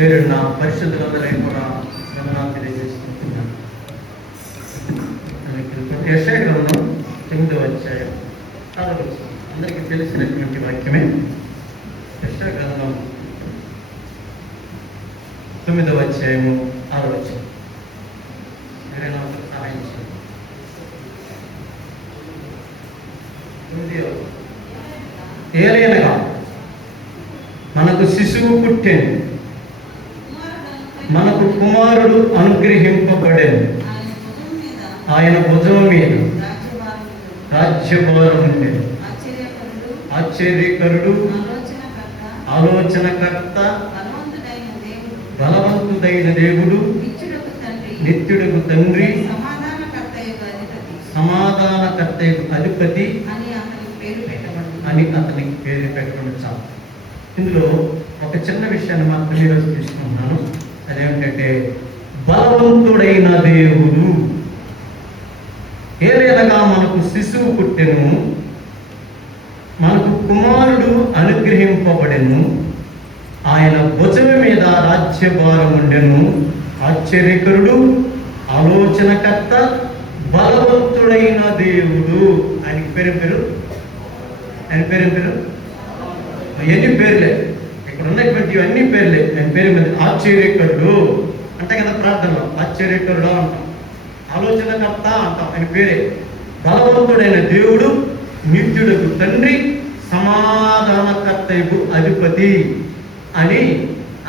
చేరిన పరిశుద్ధులందరినీ కూడా వందనాలు తెలియజేసుకుంటున్నాను. యెషయా గ్రంథం 9వ అధ్యాయం 6వ వచనం అందరికీ తెలిసినటువంటి వాక్యమే. యెషయా గ్రంథం 9వ అధ్యాయము 6వ వచనం. ఎవరైనా సహాయం చేయండి. ఏలైనగా మనకు శిశువు పుట్టెను, మనకు కుమారుడు అనుగ్రహింపబడెను, ఆయన భుజం మీద రాజ్యభారం ఉండెను. ఆశ్చర్యకరుడు, ఆలోచనకర్త, బలవంతుడైన దేవుడు, నిత్యుడకు తండ్రి, సమాధానకర్తయకు అధిపతి అని అతనికి పేరు పెట్టడం చాలు. ఇందులో ఒక చిన్న విషయాన్ని మాత్రం ఈరోజు తీసుకుంటున్నాను. అదేమిటంటే బలవంతుడైన దేవుడు. ఏలైనగా మనకు శిశువు పుట్టెను, మనకు కుమారుడు అనుగ్రహింపబడెను, ఆయన భుజము మీద రాజ్యభారం ఉండెను. ఆశ్చర్యకరుడు, ఆలోచనకర్త, బలవంతుడైన దేవుడు. ఆయనకి పేరు ఆయన పేరు ఎన్ని పేర్లే, ఇక్కడ ఉన్నటువంటి అన్ని పేర్లే. ఆయన పేరు మీద ఆశ్చర్యకరుడు అంటే కదా ప్రార్థనలో ఆశ్చర్యకరుడు అంటాం, ఆలోచనకర్త అంటాం, ఆయన పేరే. బలవంతుడైన దేవుడు, నిత్యుడకు తండ్రి, సమాధానకర్తకు అధిపతి అని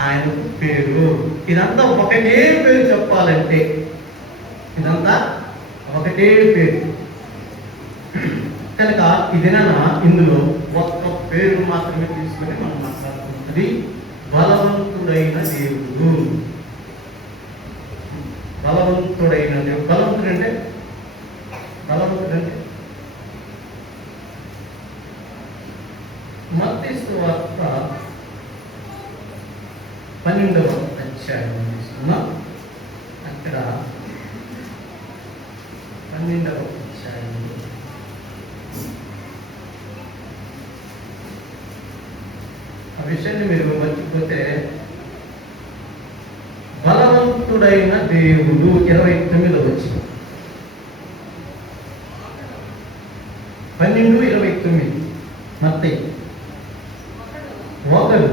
ఆయనకు పేరు. ఇదంతా ఒకటే పేరు చెప్పాలంటే, ఇదంతా ఒకటే పేరు కనుక ఇదేనా ఇందులో ఒక్క పేరు మాత్రమే తీసుకొని మనం మాట్లాడుకుంటుంది. బలవంతుడైన దేవుడు. బలవంతుడైన దేవుడు. బలవంతుడంటే మత్తయి సువార్త 12వ అధ్యాయం తీసుకున్నాం. అక్కడ 12వ అధ్యాయం ఆ విషయాన్ని మీరు మర్చిపోతే, బలవంతుడైన దేవుడు 29వ వచనం. 12:29 మత్తయి. ఒకడు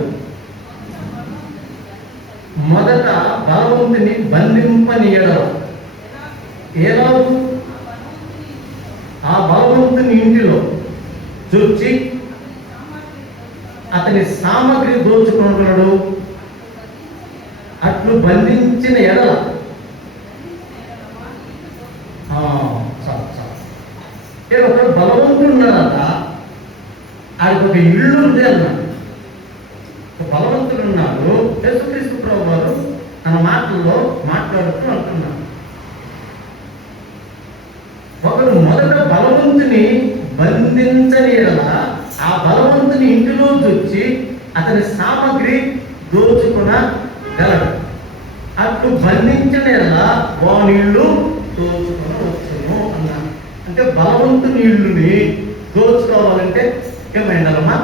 మొదట బలవంతుని బంధింపనీయడ, ఎలాగూ ఆ బలవంతుని ఇంటిలో చూచి అతని సామగ్రి దోచుకున్నాడు, అట్లు బంధించిన ఎడల ఒకడు బలవంతుడు ఉన్నాడట, ఆయనకు ఒక ఇల్లు ఉంది అన్నాడు. బలవంతుడు ఉన్నాడు. యేసుక్రీస్తు ప్రభువు వారు తన మాటల్లో మాట్లాడుతూ అంటున్నాడు, ఒకడు మొదట బలవంతుని బంధించని ఎడల ఆ బలవంతుని ఇంటిలో చూచి అతని సామగ్రి దోచుకొనగలడు, అట్లు బంధించిన ఎడల వాని ఇల్లు దోచుకొనవచ్చును అన్నాడు. అంటే బలవంతుని ఇల్లుని దోచుకోవాలంటే ఏమైందమ్మా?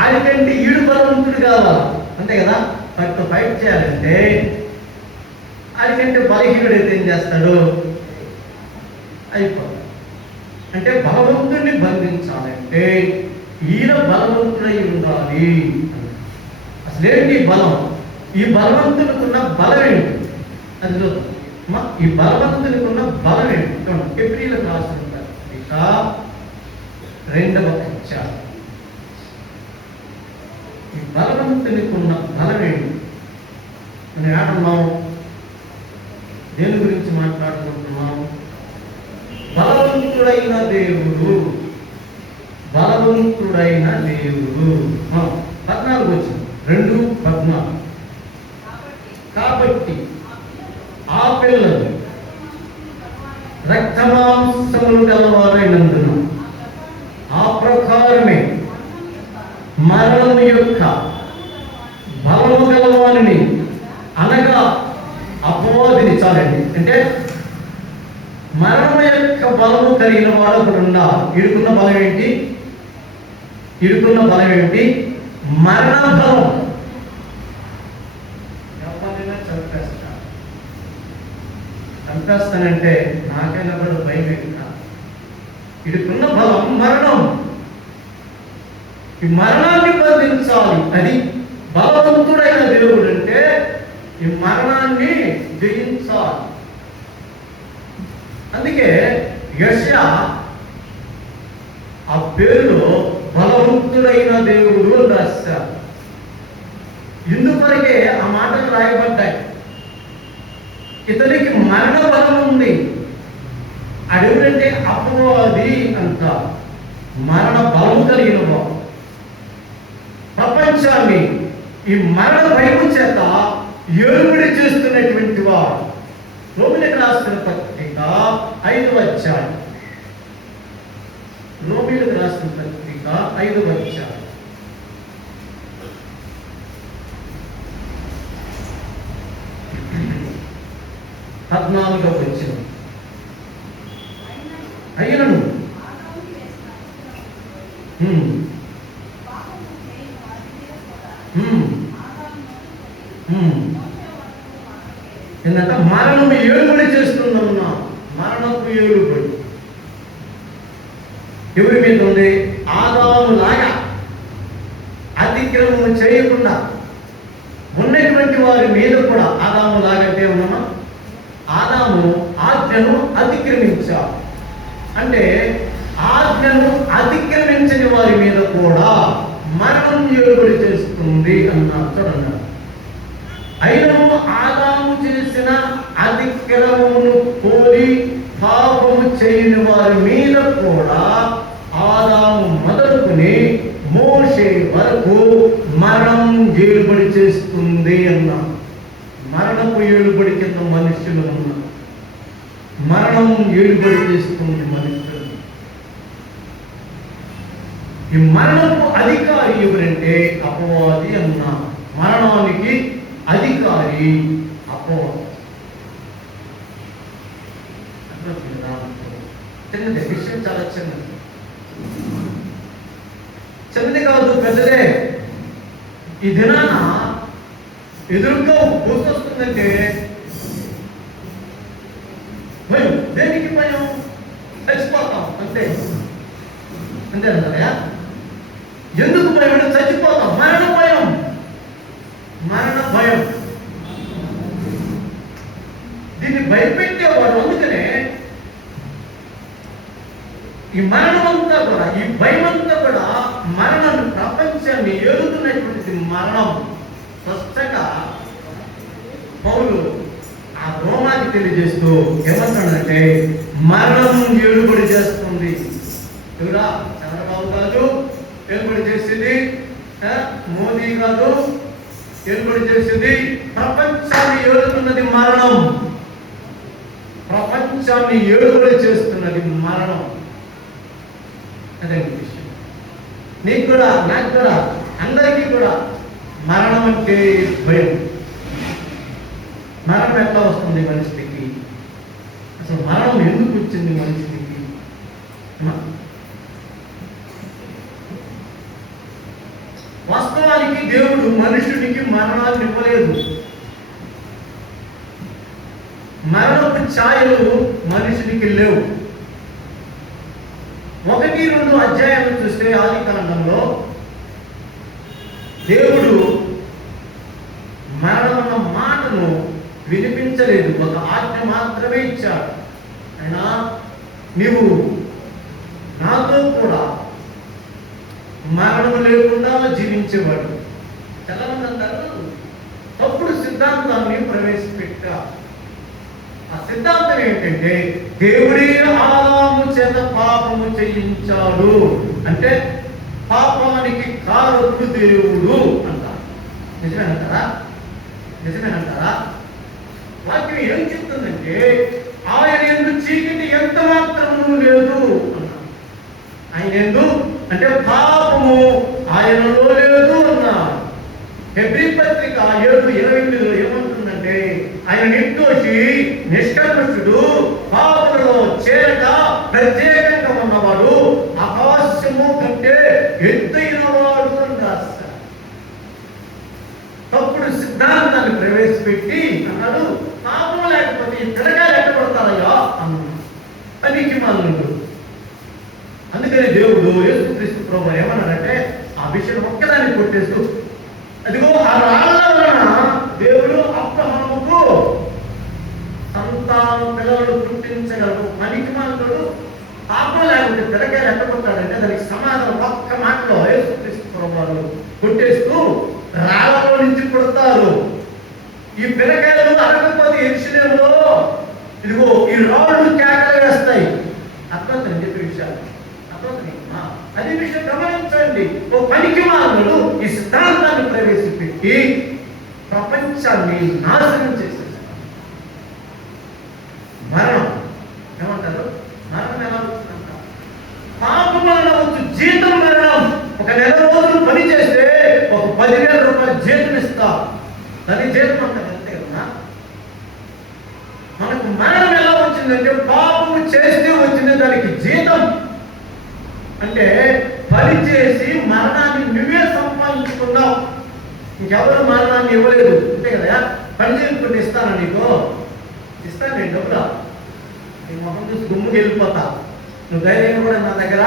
ఆడికంటే ఈడు బలవంతుడు కావాలి, అంతే కదా. వాటితో ఫైట్ చేయాలంటే ఆడికంటే బలహీనుడైతే ఏం చేస్తాడు? అయిపోతాడు. అంటే బలవంతుడిని బంధించాలంటే ఈయన బలవంతుడై ఉండాలి. అసలేంటి బలం? ఈ బలవంతునికి ఉన్న బలం ఏంటి? అది చూద్దాం. ఈ బలవంతునికి ఉన్న బలం ఏంటి? ఎబ్రీలకు రాస్తుంటారు ఇక 2వ అధ్యాయం. ఈ బలవంతునికి ఉన్న బలం ఏంటి? మనం ఏడున్నాం? దేని గురించి మాట్లాడుకుంటున్నాం? బలవంతుడైన దేవుడు. బలవంతుడైన దేవుడు 14 వచ్చింది. 2:14. కాబట్టి ఆ పిల్లలు రక్తమాంసములు గలవారైనందున ఆ ప్రకారమే మరణము యొక్క బలము గలవాని అనగా అపవాదిని. చాలండి. అంటే మరణం యొక్క బలము కలిగిన వాడు ఒకడు ఉండాలి. ఇడుకున్న బలం ఏంటి? ఇడుకున్న బలం ఏంటి? మరణ బలం. చంపేస్తానంటే నాకైనా కూడా భయం ఇంకా. ఇటుకున్న బలం మరణం. ఈ మరణాన్ని బంధించాలి. అది బలవంతుడైన దేవుడు అంటే ఈ మరణాన్ని జయించాలి. అందుకే యెషయా ఆ పేరులో బలవంతుడైన దేవుడు అని రాశారు. ఇందుకొరకే ఆ మాటలు రాయబడ్డాయి. ఇతనికి మరణ బలం ఉంది. అడవుడంటే అపవాది అంట. మరణ బలం కలిగిన వాడు. ప్రపంచాన్ని ఈ మరణ భయం చేత ఏలుబడి చేస్తున్నటువంటి వాడు. రోమిలకు రాసిన పత్రిక 5వ అధ్యాయం. రోమిలకు రాసిన పత్రిక 5వ అధ్యాయం. 14వ వచనం. అయినను ఏంటంటే మరణం ఏలుబడి చేస్తుందన్నా. మరణపు ఏలుబడి ఎవరి మీద ఉంది? ఆదాము లాగా అతిక్రమం చేయకుండా ఉన్నటువంటి వారి మీద కూడా. ఆదాము లాగంటే ఉన్నామా? ఆదాము ఆజ్ఞను అతిక్రమించాడు. అంటే ఆజ్ఞను అతిక్రమించని వారి మీద కూడా మరణం ఏలుబడి చేస్తుంది అన్నారు. చూడండి, అయినను ఆదాము చేసిన అతిక్రమమును కోరి పాపము చేయని వారి మీద కూడా ఆదాము మొదలుకొని మోషే వరకు మరణం ఏలుబడి చేస్తుంది అన్నారు. మరణపు ఏలుబడి కింద మనుష్యులు ఉన్నారు. మరణం ఏలుబడి చేస్తుంది మనుష్యులు. ఈ మరణపు అధికారి ఎవరంటే అపవాది అన్నా. మరణానికి అధికారి అపవాది. చిన్నది విషయం, చాలా చిన్నది. చిన్నది కాదు, పెద్దదే. ఈ దినాన ఎదురుగా వస్తుందంటే భయం. దేనికి భయం? చచ్చిపోతాం అంతే. అంతే అంటారా? ఎందుకు భయం? చచ్చిపోతాం. మరణ భయం. మరణ భయం. దీన్ని భయపెట్టేవాడు. అందుకనే ఈ మరణమంతా కూడా, ఈ భయం అంతా కూడా మరణం, ప్రపంచాన్ని ఏలుతున్నటువంటి మరణం. స్పష్టంగా పౌలు ఆ రోమాకి తెలియజేస్తూ ఏమంటాడంటే మరణం ఏలుబడి చేస్తుంది. ఎవరా? చంద్రబాబు కాదు ఏలుబడి చేసింది, మోదీ కాదు ఏలుబడి చేసింది. ప్రపంచాన్ని ఏలుతున్నది మరణం. ప్రపంచాన్ని ఏలుబడి చేస్తున్నది మరణం. అదే విషయం. నీకు కూడా, నాకు కూడా, అందరికీ కూడా మరణం అంటే భయం. మరణం ఎట్లా వస్తుంది మనిషికి? అసలు మరణం ఎందుకు వచ్చింది మనిషికి? వాస్తవానికి దేవుడు మనుషునికి మరణాన్ని ఇవ్వలేదు. మరణపు ఛాయలు మనుషునికి లేవు. 1-2 అధ్యాయాలు చూస్తే ఆది కాండంలో దేవుడు మరణమన్న మాటను వినిపించలేదు. ఒక ఆజ్ఞ మాత్రమే ఇచ్చాడు. అయినా నీవు నాతో కూడా మరణం లేకుండా జీవించేవాడు. చాలా మంది అంటారు తప్పుడు సిద్ధాంతాన్ని ప్రవేశపెట్టా. ఆ సిద్ధాంతం ఏంటంటే దేవుడే ఆదాము చేత పాపము చేయించాడు అంటే పాపానికి కారకుడు దేవుడు అంటారు. నిజమేనంటారా? నిజమేనంటారా? వాక్యం ఏం చెప్తుందంటే ఆయన యందు చీకటి ఎంత మాత్రము లేదు అన్నారు. ఆయన యందు అంటే పాపము ఆయనలో లేదు అన్నారు. హెబ్రీ పత్రిక 7:28 ఏమంటుందంటే ఆయన నిర్దోషి, నిష్కల్మషుడు, పాపములో చేరక ప్రత్యేకంగా ఉన్నవాడు, ఆకాశము కంటే ఎత్తైన వాడు అని రాశారు. తప్పుడు సిద్ధాంతాన్ని ప్రవేశపెట్టి అన్నాడు పాపం లేకపోతే లేకపోతే ఈ పిల్లకాయలు ఎక్కడ పడతారయ్యా అన్నాడు. పనికి మాలినోడు. అందుకని దేవుడు యేసుక్రీస్తు ప్రభువు ఏమన్నాడంటే ఆ విషయం ఒక్కదాన్ని కొట్టేస్తూ, అదిగో ఆ రాళ్ళ వలన దేవుడు అబ్రహాముకు సంతానం పిల్లలను పుట్టించగలడు. పనికి మాలినోడు పాపం లేకపోతే పిల్లకాయలు ఎక్కడ పడతాడంటే దానికి సమాధానం ఒక్క మాటలో యేసుక్రీస్తు ప్రభువు కొట్టేస్తూ, రాళ్ళలో నుంచి పుడతారు. ఈ పిల్లకాయలు అడగకపోతే యెరూషలేములో ఇదిగో ఈ రాళ్ళు కేకలు వేస్తాయి. అర్థమవుతుంది చెప్పే విషయాలు, అర్థమవుతుంది. అదే విషయం గమనించండి. ఓ పనికి మాలినోడు ఈ సిద్ధాంతాన్ని ప్రవేశపెట్టి ప్రపంచాన్ని నాశనం చేసేసారు. మరణం ఏమంటారు? మరణం ఎలా వచ్చిందంట? పాపం వలన వచ్చు జీతం మరణం. ఒక నెల రోజులు పని చేస్తే ఒక 10,000 రూపాయలు జీతం ఇస్తా, దాని జీతం అంటారు, అంతే కదా. మనకు మరణం ఎలా వచ్చిందంటే పాపము చేస్తే వచ్చింది దానికి జీతం. అంటే పని చేసి మరణాన్ని నువ్వే సంపాదించుకున్నావు, ఇంకెవరు మరణాన్ని ఇవ్వలేదు, అంతే కదా. పని చేసుకుంటే ఇస్తానా నీకు? ఇస్తాను నేను డబ్బులా, నీ మొహం చూసి గుమ్ముకి వెళ్ళిపోతా. నువ్వు ధైర్యంగా కూడా నా దగ్గర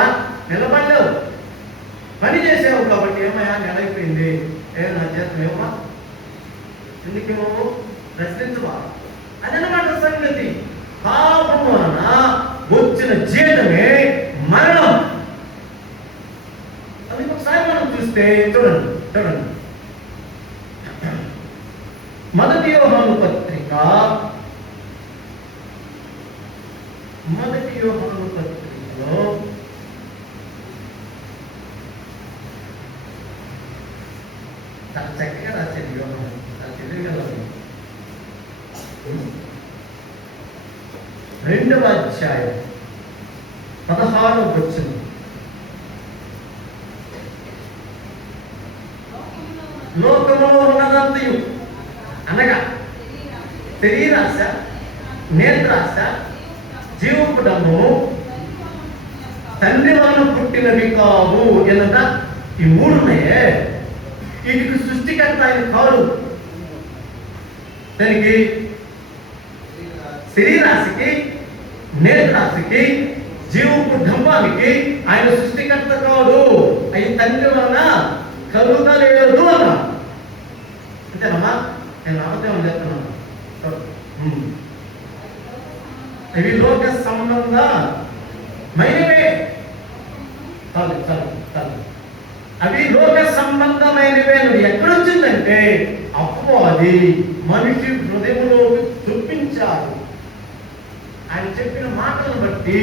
నిలబడలేవు. పని చేసావు కాబట్టి ఏమయ్యా నెల అయిపోయింది, నా చేతం ఏమా, ఎందుకేమో ప్రశ్నించవా? అదనమాట సంగతి. పాపం వలన వచ్చిన జీతమే మరణం. అది ఒకసారి మనం చూస్తే చూడండి చూడండి, మొదటి యోహాను పత్రికలో చాలా చక్కగా రాసేది యోహాను, చాలా తెలివిగా రాసేది. 2వ అధ్యాయం 16వ వచనం, లోకములో ఉన్నదంతయు అనగా శరీరాశ, నేత్రాశ, జీవపు డమ్ము తండ్రి వలన పుట్టినవి కావు. ఏంటంట? ఈ 3 ఉన్నాయే, వీటికి సృష్టికర్త ఆయన కాదు. దానికి శరీరాశికి, నేత్రాశికి, జీవపు డంబానికి ఆయన సృష్టికర్త కాదు. అవి తండ్రి వలన కలుగలేదు అన్నా. అంతేనమ్మా? నేను అబద్ధం చెప్తున్నాను. ఇవి లోక సంబంధమైనవే. చాలు చాలు చాలు, అవి లోక సంబంధమైనవే. ఎక్కడొచ్చిందంటే అపవాది మనిషి హృదయంలోకి చూపించారు. ఆయన చెప్పిన మాటలను బట్టి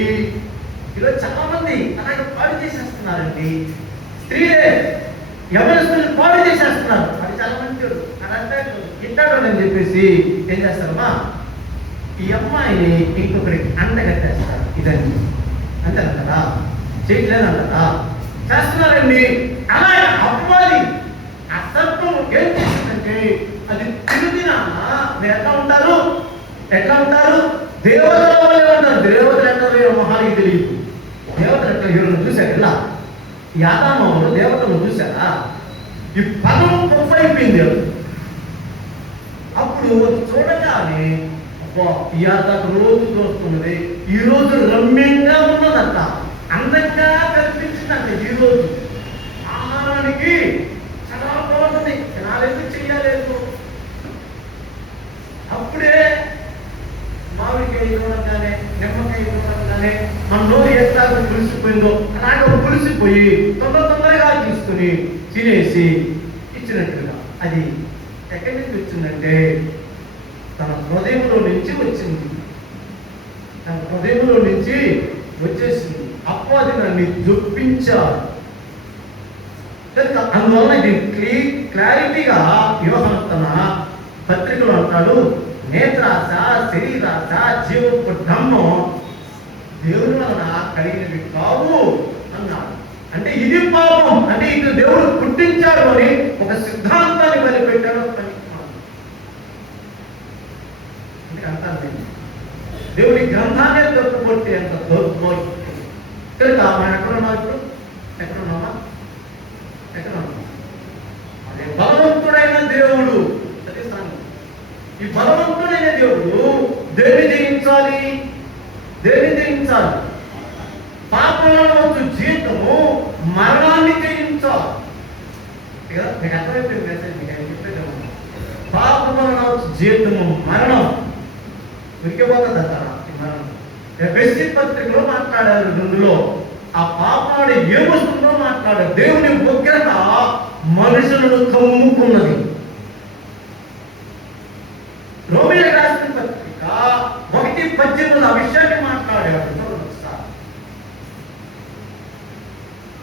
ఈరోజు చాలా మంది అలాగే పాడు చేసేస్తున్నారండి. స్త్రీలే యవనస్తులు పాడు చేసేస్తున్నారు. అది చాలా మంచివాడు, అది అంటాడు ఇట్టాడు అని చెప్పేసి ఏం చేస్తారమ్మా, ఈ అమ్మాయిని ఇంకొకరికి అండగట్టేస్తారు. ఇదండి అంతేనంటారా? చేయట్లేదంటారా? చేస్తున్నారండి. అలా అపవాది ఆ సర్పం ఏం చేస్తుందంటే అది తిరిగిన మీరు ఎట్లా ఉంటారు? దేవతల వల్లే ఉంటారు. దేవతలు ఎట్లా మొహానికి తెలియదు. దేవతలు ఎట్లా హీరోను చూశారు ఇలా, యాదామవులు దేవతలను చూశారా? ఈ పదం అయిపోయింది. అప్పుడు చూడగానే ఈ యాదాకు రోజు చూస్తున్నది, ఈ రోజు రమ్యంగా ఉన్నదంట, అందంగా కనిపించిందంట. ఈ రోజు ఆహారానికి చాలా బాగుంటుంది, తినాలేదు చెయ్యలేదు. అప్పుడే మామిడికాయ చూడగానే, నిమ్మకాయ చూడగానే మన నోరు ఎట్లాగో పులిసిపోయిందో అలాగే పులిసిపోయి తొందరగా తీసుకుని తినేసి ఇచ్చినట్టుగా. అది ఎక్కడి నుంచి వచ్చిందంటే తన హృదయంలో నుంచి వచ్చింది. తన హృదయంలో నుంచి వచ్చేసింది. అపవాది నన్ను జొప్పించారు. అందువల్ల ఇది క్లారిటీగా యోహాను తన పత్రికలో అంటాడు, నేత్రాశ, శరీరాశ, జీవపు డమ్మం దేవుని వలన కలిగినవి కావు అన్నాడు. అంటే ఇది పాపం, అంటే ఇది దేవుడు పుట్టించాడు అని ఒక సిద్ధాంతాన్ని బలిపెట్టాడు. అంటారు దేవుని గ్రంథాన్ని తప్పుకొట్టి అంత దొరికిపోయి మనం ఎక్కడున్నాం? ఇప్పుడు ఎక్కడున్నామా? అదే బలవంతుడైన దేవుడు. ఈ బలవంతుడైన దేవుడు దేన్ని జయించాలి? దేన్ని జయించాలి? పాపంలో జీతము మరణాన్ని జయించాలి. మీకు అర్థమైపోయింది మెసేజ్. మీకు ఆయన చెప్పేది పాపంలో జీతము మరణం. ఉరికిపోతుంది అంటారా మరణం? ఎఫెసీ పత్రికలో మాట్లాడారు. 2లో ఆ పాపాడు ఏమొస్తుందో మాట్లాడారు. దేవుని ఉగ్రత మనుషులను కమ్ముకున్నది. రోమిలకు రాసిన పత్రిక 1:18 ఆ విషయాన్ని మాట్లాడాడు.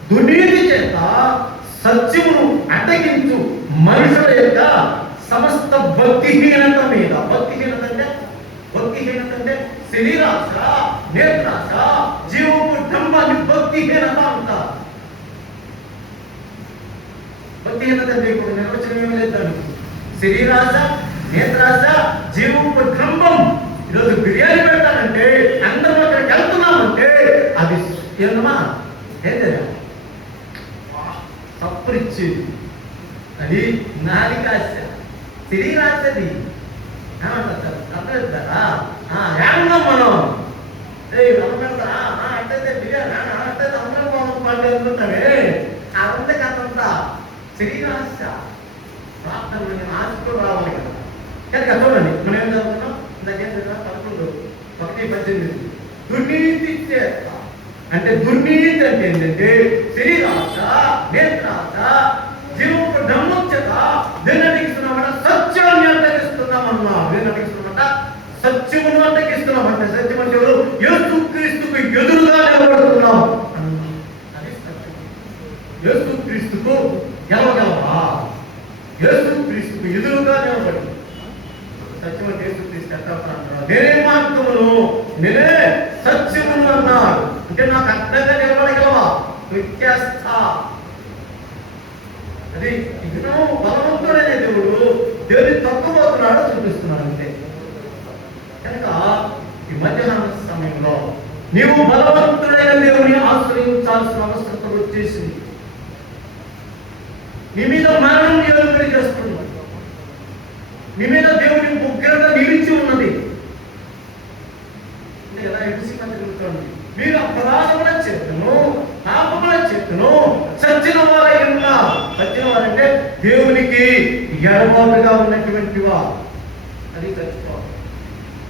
దుర్నీతి చేత సత్యమును అడ్డగించు మనుషుల యొక్క సమస్త భక్తిహీనత మీద. భక్తిహీనత అంటే శరీరాశ, నేత్రాశ, జీవపు డంబాన్ని భక్తిహీనత అంటారు. భక్తిహీనత అంటే ఇప్పుడు నిర్వచనం ఏమి లేదు. శరీరాశ, నేత్రాశ, జీవపు డంబం. ఈరోజు బిర్యానీ పెడతానంటే అందరం అక్కడికి వెళ్తున్నామంటే అది ఏందమ్మా? ఏంటా సప్పరిచ్చేది. అది నాలికాశ, శరీరాశది. అర్థమవుతారా? ఏమన్నా మనం పెడతారా అంటే బిర్యానీ అంటే అందరం పాటు వెళ్తుంటామే. అదంతా కాదంతా శరీరాశ. ప్రార్థన ఆశతో రావాలి కదా. కనుక చూడండి మనం ఏం చదువుతున్నాం? ఇందాకేం చదివా? 11:18 దుర్నీతి చేత. అంటే దుర్నీతి అంటే ఏంటంటే శరీరాశ, నేత్రాశ, జీవపు డంబం చేత దేన్ని అడ్డగిస్తున్నామంట? సత్యాన్ని అడ్డగిస్తున్నామన్నా. దేన్ని అడ్డగిస్తున్నామంట? సత్యమును అడ్డగిస్తున్నామంట. సత్యం అంటే ఎవరు? యేసుక్రీస్తుకు ఎదురుగా నిలబడుతున్నాం. అది సత్యం. యేసుక్రీస్తుకు గెలవగలవా? యేసుక్రీస్తుకు ఎదురుగా నిలబడి. సత్యం అంటే యేసుక్రీస్తు అంటారు. నేనే మార్గమును, నేనే సత్యమును అన్నాడు. అంటే నాకు అర్థంగా నిలబడగలవా? వ్యత్యాస్తా. అది ఇతను బలవంతుడనే దేవుడు దేవుని తక్కువతున్నాడో చూపిస్తున్నాడు అంతే. కనుక ఈ మధ్యాహ్న సమయంలో నీవు బలవంతుడైన దేవుని ఆశ్రయించాల్సిన అవసరం వచ్చేసింది. నీ మీద మరణం దేవుడి చేస్తుంది. నీ మీద దేవుని ఉగ్రత నిలిచి ఉన్నది. ఎలా ఎడిసి తిరుగుతుంది. మీరు అపరాధముల చేతును, పాపముల చేతును సచ్చిన వారై ఉన్నారు. సచ్చిన వారంటే దేవునికి ఎడబాటుగా ఉన్నటువంటి వారు. అది చచ్చిపోవాలి.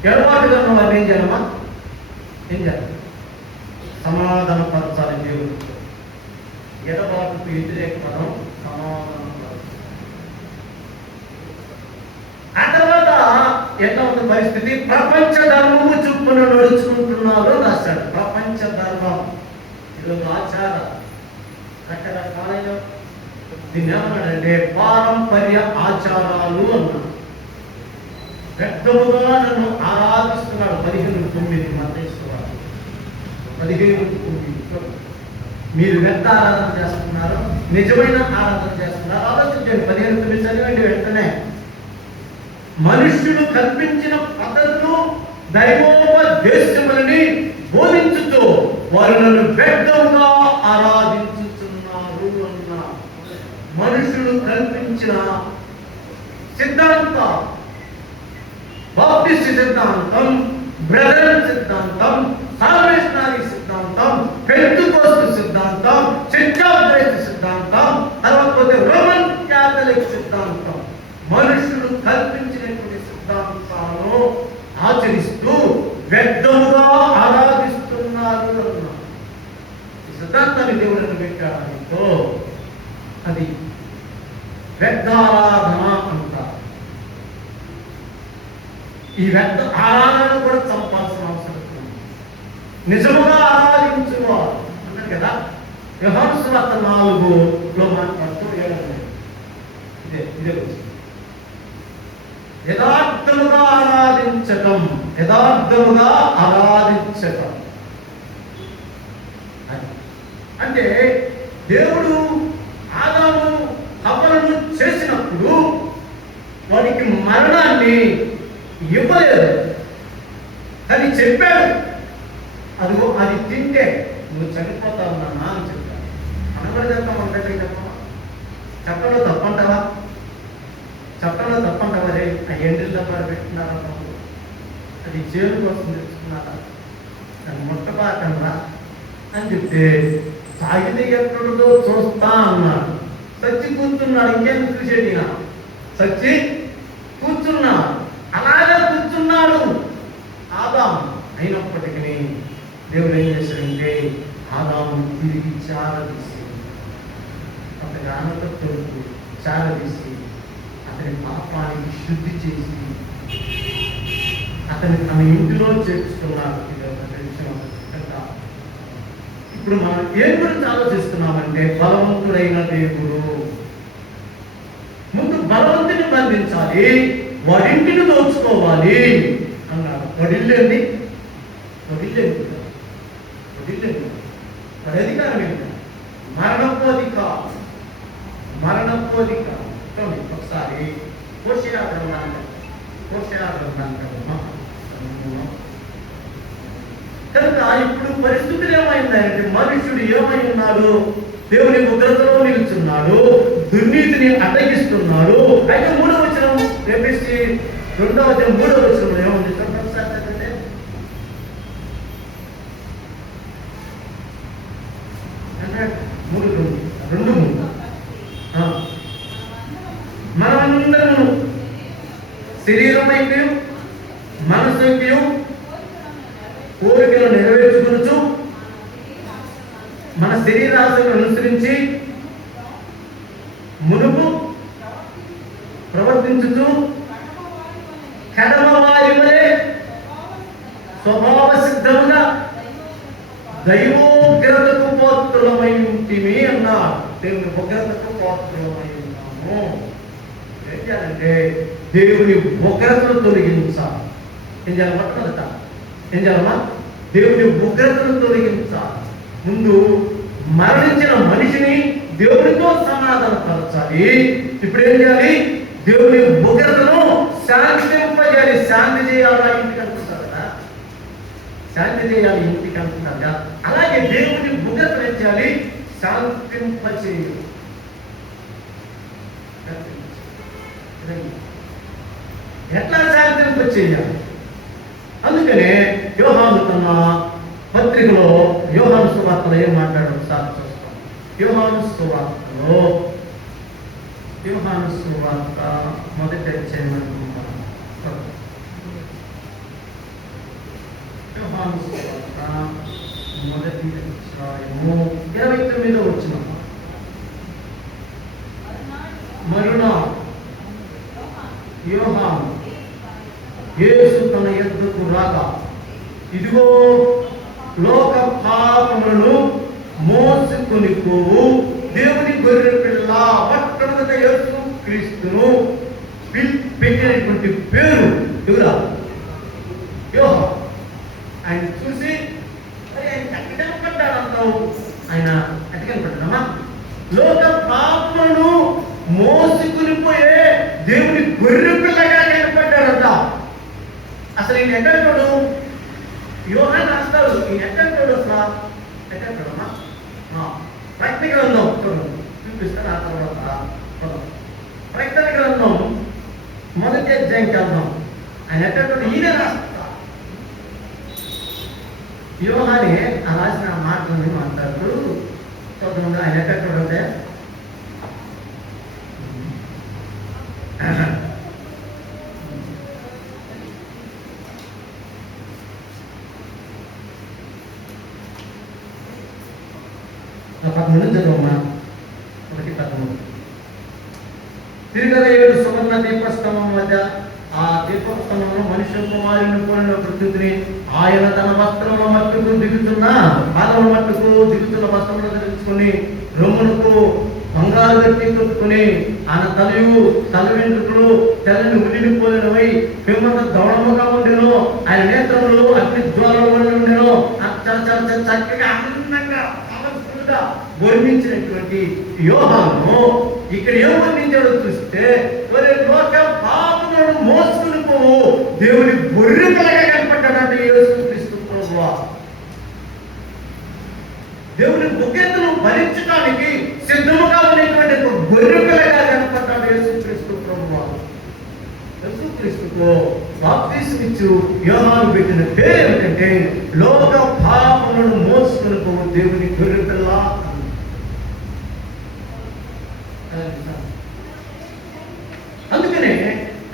ఎడబాటుగా ఉన్న వారిని ఏం చేయాలమ్మా? ఏం చేయాలి? సమాధాన పరచాలి దేవుడు. ఎడబాటుకు వ్యతిరేక పదం సమాధానం. ఆ తర్వాత ఎట్లా ఉంది పరిస్థితి? ప్రపంచ ధర్మము చొప్పున నడుచుకుంటున్నారు రాశాడు. ప్రపంచ ధర్మం ఈరోజు ఆచార రకరకాలైన దీన్ని ఏమన్నాడంటే పారంపర్య ఆచారాలు అన్నాడు. వ్యక్తముగా నన్ను ఆరాధిస్తున్నాడు. 15:9 మత్తయి 15:9. మీరు వ్యక్త ఆరాధన చేస్తున్నారు, నిజమైన ఆరాధన చేస్తున్నారు. ఆలోచించండి. 15:9 చదివండి వెంటనే. మనుష్యుడు కల్పించిన పద్ధతులు దైవోపదేశములని బోధించుతూ వారు నన్ను వ్యక్తంగా ఆరాధించుతున్నారు అన్నా. మనుషుడు కల్పించిన సిద్ధాంతం, బాప్టిస్ట్ సిద్ధాంతం, బ్రదరన్ సిద్ధాంతం, సాల్వేషనరీ సిద్ధాంతం, పెంతెకోస్తు సిద్ధాంతం, చర్చ్ ఆఫ్ క్రైస్ట్ సిద్ధాంతం, తర్వాత రోమన్ క్యాథలిక్ సిద్ధాంతం, మనుషులు కల్పించినటువంటి సిద్ధాంతాలను ఆచరిస్తూ వ్యక్తముగా ఆరాధిస్తున్నారు అన్నారు. ఈ సిద్ధాంతాన్ని దేవుడు పెట్టాడంతో అది వ్యక్తారాధన అంటారు. ఈ వ్యక్త ఆరాధన కూడా చంపాల్సిన అవసరం ఉంది. నిజముగా ఆరాధించుకోవాలి అన్నారు కదా. యోహాను సువార్త 4లో మాట్లాడుతూ ఇదే యథార్థముగా ఆరాధించటం, యథార్థముగా ఆరాధించటం అంటే దేవుడు ఆదాము హవ్వలను చేసినప్పుడు వారికి మరణాన్ని ఇవ్వలేదు, కానీ చెప్పాడు. అదిగో అది తింటే నువ్వు చనిపోతా ఉన్నా అని చెప్పాడు. మనం కూడా చెప్తాం. మన దగ్గర చెప్పమా? చెప్పలో తప్పంటావా? చెప్పలో తప్పంటావా? రే ఆ ఎండ్రిల్ డబ్బాలు పెట్టుకున్నారా? అది చేను కోసం తెచ్చుకున్నారా, దాన్ని ముట్టబాకండా అని చెప్తే తాగితే ఎక్కడదో చూస్తా అన్నాడు. సచ్చి కూర్చున్నాడు. ఇంకెందుకు చూసేది? సచ్చి కూర్చున్నాడు. అలాగే కూర్చున్నాడు ఆదాము. అయినప్పటికీ దేవుడు ఏం చేశాడంటే ఆదాము తిరిగి చారదీసి, అతని ఆనతో చారదీసి అతని పాపానికి శుద్ధి చేసి అతని తన ఇంటిలో చేర్చుకున్నాడు. ఇది ఒక విషయం. ఇప్పుడు మనం ఏం గురించి ఆలోచిస్తున్నామంటే బలవంతుడైన దేవుడు. ముందు బలవంతుని బంధించాలి, వాడింటిని దోచుకోవాలి అన్నాడు. వడిల్లేండి వడిల్లేండి వడిల్లేండి వాడి అధికారం ఏంటి? మరణపోదిక మరణపోదిక. ఒకసారి హోషేయ గ్రంథాన్ని కనుక ఇప్పుడు పరిస్థితులు ఏమైందంటే మనుషుడు ఏమై ఉన్నాడు? దేవుని ఉగ్రతలో నిలుచున్నాడు, దుర్నీతిని అడ్డగిస్తున్నాడు. అయితే 3వ వచనం రేపిస్తే 2వ అధ్యాయం 3వ వచనం ఏముంది? మనమందరము శరీరమైపు మనసుకి కోరికలు నెరవేర్చుకొనుచు మన శరీరాశను అనుసరించి మునుపు ప్రవర్తించుతూ కడమవారి వలె స్వభావ సిద్ధముగా దైవోగ్రతకు పాత్రులమై ఉంటిమి అన్నారు. దేవుని ఉగ్రతకు పాత్రులమై ఉన్నాము. ఏం చేయాలంటే దేవుని ఉగ్రతను తొలగించాలి. ఏం చేయాలి? మొట్టమొదట ఏం చేయాలమ్మా? దేవుని ఉగ్రతను తొలగించాలి. ముందు మరణించిన మనిషిని దేవునితో సమాధానపరచాలి. ఇప్పుడు ఏం చేయాలి? దేవుని ఉగ్రతను శాంతింపజేయాలి. శాంతి చేయాలా? ఇంటికి అనుకుంటారు కదా, శాంతి చేయాలి ఇంటికి అనుకుంటారు కదా. అలాగే దేవుని ఉగ్రతను ఏం చేయాలి? శాంతింపజేయాలి. ఎట్లా శాంతింపజేయాలి? అందుకనే యోహాను తన పత్రికలో యోహాను సువార్తలో ఏం మాట్లాడారు ఒకసారి చూస్తాం. యోహాను సువార్త మొదటి అధ్యాయం అనుకుంటాను. యోహాను సువార్త మొదటి అధ్యాయము 29వ వచనం. మరునాడు యోహాను యేసు తన యొద్దకు రాగా, ఇదిగో లోక పాపములను మోసుకొని పోవు దేవుని గొర్రె పిల్ల, మొట్టమొదట యేసు క్రీస్తును పెట్టినటువంటి పేరు ఎవరా? యోహాను. ఆయన చూసి ఆయన కట్టకనపడ్డాడు అంటావు. ఆయన కట్టకనపడ్డాడమ్మా. లోక పాపములను మోసుకుని పోయే దేవుని గొర్రె పిల్లగా కనపడ్డాడంట. అసలు ఈయన ఎక్కడోడు? యోహాను రాస్తాడు. ఈయన ఎక్కడోడు? అసలు ఎక్కడమ్మా? ప్రకటన గ్రంథం చూపిస్తాను. ఆ తర్వాత ప్రకటన గ్రంథం మొదటి అధ్యాయంకి వెళ్దాం. ఆయన ఎక్కడోడు? ఈయన రాస్తా. యోహానే ఆ రాసిన మాటలని మాట్లాడుతూ చూద్దాం. ఆయన ఎక్కడోడు అంటే చదవమ్మా. 1:13. తిరిగల 7 సువర్ణ దీపస్తంభం మధ్య ఆ దీపస్తంభంలో మనుష్య కుమారుని పోలిన ప్రకృతిని ఆయన తన వస్త్రముల మట్టుకు దిగుతున్న పాదముల మట్టుకు దిగుతున్న వస్త్రములు ధరించుకుని రొమ్మునకు బంగారు గట్టి కట్టుకుని ఆయన తల వెంట్రుకలు తెల్లని ఉడిని పోలినవై పిమ్మట దౌడముగా ఉండెను. ఆయన నేత్రములు అగ్ని జ్వాలల వలె ఉండెను. చక్కగా అందంగా వర్ణించినటువంటి యోహాను ఇక్కడ ఏం వర్ణించాడో చూస్తే, లోక పాపములను మోసుకుని పోవు దేవుని గొర్రె పిల్లగా కనపడ్డాడంటే యేసుక్రీస్తు ప్రభువా. దేవుని ఉగ్రతను భరించడానికి సిద్ధముగా ఉన్నటువంటి గొర్రె పిల్లగా కనపడ్డాడు యేసుక్రీస్తు ప్రభువా. యేసుక్రీస్తుకు బాప్తిస్మిచ్చు యోహాను పెట్టిన పేరు ఏమిటంటే లోక పాపములను మోసుకుని పోవు దేవుని గొర్రె పిల్ల. అందుకనే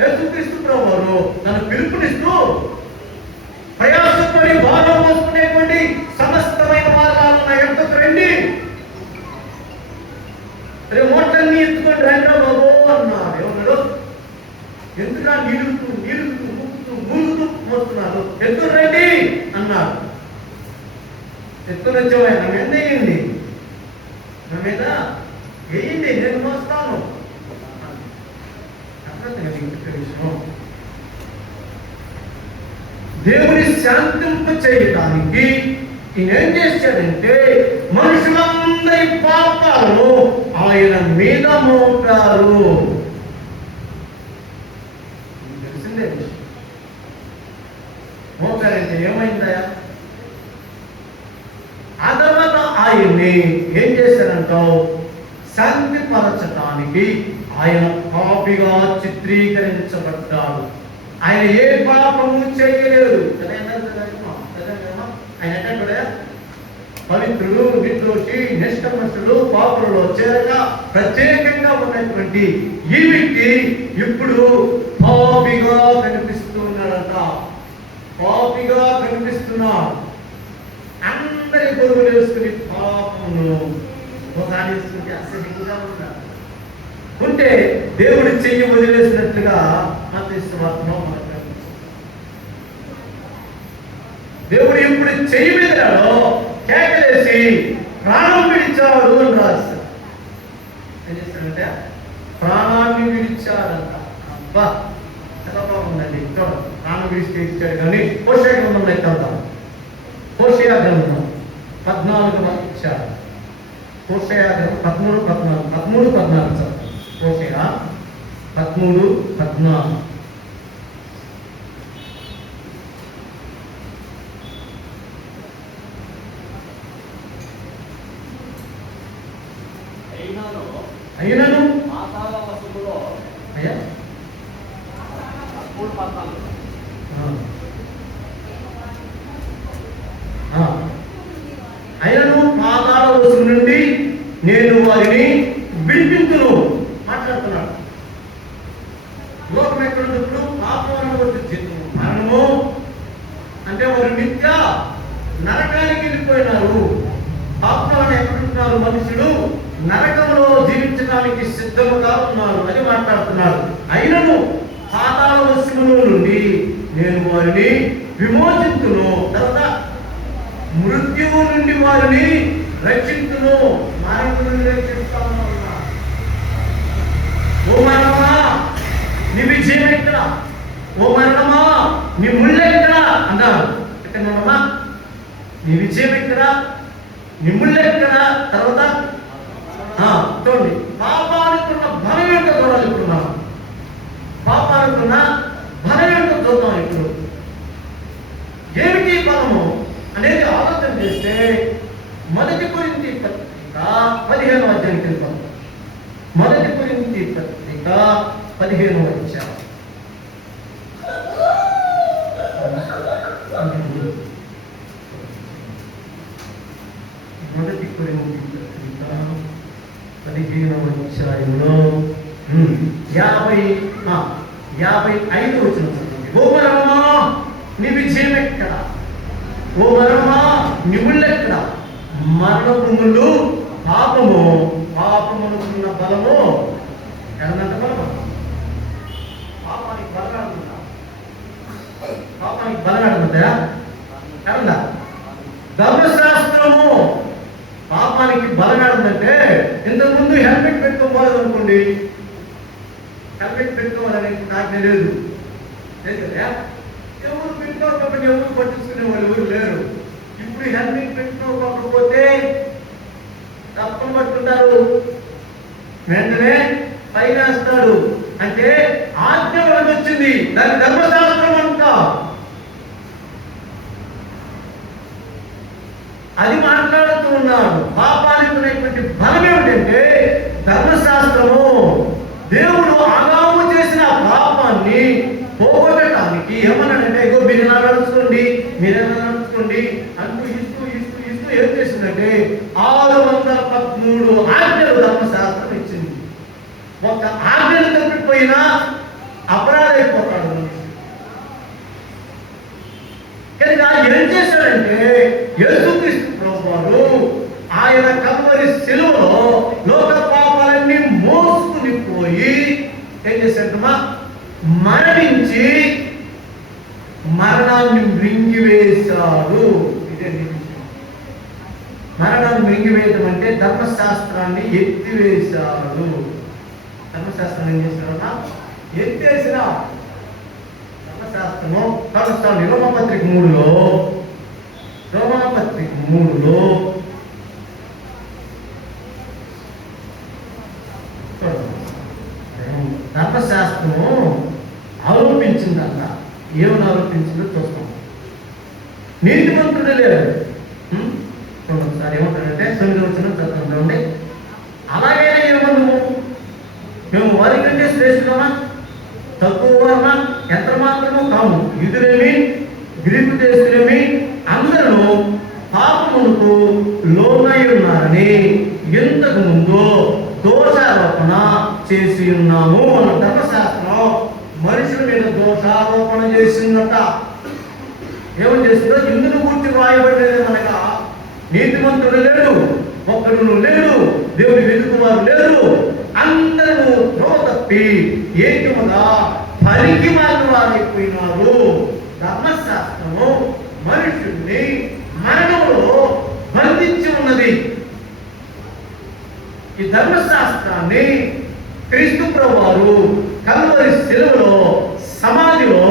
యేసుక్రీస్తు ప్రభువు తన పిలుపునిస్తూ ప్రయాసపడి భారం మోసుకునేటువంటి సమస్తమైన మార్గాలు నా ఎంతకు రండి, రిమోట్లన్నీ ఎత్తుకొని రండి బాబు అన్నారు. ఏమన్నాడు? ఎందుకు నీలుగుతూ ముక్కుతూ మూలుగుతూ మోస్తున్నారు, ఎత్తుకు రండి అన్నారు. ఎత్తుకుని వచ్చేవా నా మీద వేయండి, నా మీద వేయండి, నేను మోస్తాను. దేవుని శాంతింప చేయడానికి ఈయన ఏం చేశాడంటే మనుషులందరి పాపాలను ఆయన మీద మోపారు. తెలిసిందే మోపారంటే ఏమైందా? ఆ తర్వాత ఆయన్ని ఏం చేశారంటావు? శాంతిపరచటానికి ఆయన పాపిగా చిత్రీకరించబడ్డాడు. ఆయన ఏ పాపము చేయలేదు. ఆయన అంటే పవిత్రుడు, నిర్దోషి, నిష్ఠమస్తుడు, పాపులలో చేరక ప్రత్యేకంగా ఉన్నటువంటి ఈ వ్యక్తి ఇప్పుడు పాపిగా కనిపిస్తున్నాడట. పాపిగా కనిపిస్తున్నాడు. అందరి గొడుగులు వేసుకుని పాపమును ఒకసారి అసహ్యంగా ఉన్నాడు. ఉంటే దేవుడు చెయ్యి వదిలేసినట్లుగా దేవుడు ఎప్పుడు చెయ్యి విడిచాడో కేకలేసి ప్రాణం విడిచాడు అని రాశాడు. ఏం చేశాడంటే ప్రాణాన్ని విడిచాడంట. అబ్బా చాలా బాగుందండి. ప్రాణం విడిచి ఇచ్చాడు. కానీ హోషేయ గ్రంథంలో ఎక్కడ హోషేయ గ్రంథం 14వ అధ్యాయం, హోషేయ 13-14 హోషేయ 13-14. అయినను అయ్యా అయినను పాతాళ వశము నుండి నేను వారిని విడిపించును మాట్లాడుతున్నాడు. లోకం ఎక్కడున్నప్పుడు పాపం మరణము అంటే వారు నిత్య నరకానికి వెళ్ళిపోయినారు. పాపం ఎక్కడుంటున్నారు? మనుషులు నరకంలో జీవించడానికి సిద్ధముగా ఉన్నారు అని మాట్లాడుతున్నారు. అయినను పాతాళ వశముల నుండి నేను వారిని విమోచించును. తర్వాత మృత్యువు నుండి వారిని రక్షించును. మానవులను రక్షిస్తాను. ఓ మరణమా నీ విజయం ఎక్కడ? ఓ మరణమా నీ ముళ్ళు ఎక్కడ అన్నారు. ఎక్కడమ్మా నీ విజయం ఎక్కడ? నీ ముళ్ళు ఎక్కడ? తర్వాత చూడండి, పాపానుకున్న బలం ఏంటో చూడాలి. ఇప్పుడు మనం పాపానుకున్న బలం ఏంటో చూద్దాం. ఇప్పుడు ఏమిటి బలము అనేది ఆలోచన చేస్తే 1 కొరింథీ పత్రిక 15వ అధ్యాయానికి వెళ్తాం. 1 కొరింథీ పత్రిక 15వ అధ్యాయం. 1 కొరింథీ పత్రిక 15వ అధ్యాయంలో 55వ వచనం. ఓ మరణమా నీ విజయం ఎక్కడ? ఓ మరణమా నీ ముళ్ళు ఎక్కడ? మరణపు ముళ్ళు పాపము, పాపమునుకున్న బలము ఎడంత బలము. పాపానికి బలగాడుతుందా? పాపానికి బలగాడుతుందా? ఎడందా? ధర్మశాస్త్రము పాపానికి బలగాడుందంటే ఇంతకుముందు హెల్మెట్ పెట్టుకోవాలి అనుకోండి. హెల్మెట్ పెట్టుకోవాలని నాకు తెలియదు కదా. ఎవరు పెట్టుకోకపోతే ఎవరు పట్టించుకునే వాళ్ళు ఎవరు లేరు. ఇప్పుడు హెల్మెట్ పెట్టుకోకపోతే తప్పని పట్టుకుంటారు, వెంటనే పైన వేస్తాడు. అంటే ఆజ్ఞ వాళ్ళకి వచ్చింది, దాని ధర్మశాస్త్రం అంటా. అది మాట్లాడుతూ ఉన్నాడు. పాపానికి ఉన్నటువంటి బలం ఏమిటంటే ధర్మశాస్త్రము. దేవుడు ఆదాము చేసిన పాపాన్ని ఏమన్నాడంటే ఇగో మీరు ఎలా నడుచుకోండి, మీరెలా నడుచుకోండి అంటూ ఇస్తూ ఇస్తూ ఇస్తూ ఏం చేసిందంటే 613 ఆజ్ఞలు ధర్మశాస్త్రం ఇచ్చింది. ఒక ఆజ్ఞలు తప్పిపోయినా అపరాధ అయిపోతాడు మనిషి. కనుక ఏం చేశాడంటే యేసుక్రీస్తు ప్రభువారు ఆయన కల్వరి శిలువలో లోక పాపాలన్నీ మోసుకుని పోయి ఏం చేశాడమ్మా, మరణించి మరణాన్ని మృంగివేశాడు. ఇదే మరణాన్ని మృంగివేయడం అంటే ధర్మశాస్త్రాన్ని ఎత్తివేశాడు. ధర్మశాస్త్రం ఏం చేశాడన్నా, ఎత్తేసిన ధర్మశాస్త్రము కలుస్తాను. రోమపత్రిక 3లో ధర్మశాస్త్రము ఆరోపించిందంట. ఏమని ఆరోపించిందో చూస్తాం. నీతిమంతుడు లేడు. ఒకసారి ఏమంటాడంటే 9వ వచనం చదువుతుందండి. అలాగైనా ఏమన్నా మేము వారికంటే శ్రేష్ఠులమా, తక్కువ వారమా, ఎంత మాత్రమూ కాము. యూదులేమి గ్రీకు దేశులేమి అందరూ పాపములకు లోనై ఉన్నారని ఇంతకు ముందు దోషారోపణ చేసి ఉన్నాము. మన ధర్మశాస్త్రం మనుషుల మీద దోషారోపణ చేసిందట. ఏమని చేసిందో ఇందును గురించి రాయబడేది మనగా, నీతిమంతుడు లేడు, ఒక్కడు లేడు, దేవుని వెతుకువారు లేరు, అందరూ త్రోవ తప్పి ఏకముగా పనికి మారిన వారైపోయినారు. ధర్మశాస్త్రము మనుషుల్ని మరణంలో బంధించి ఉన్నది. ఈ ధర్మశాస్త్రాన్ని క్రీస్తు ప్రభువారు కల్వరి శిలువలో సమాధిలో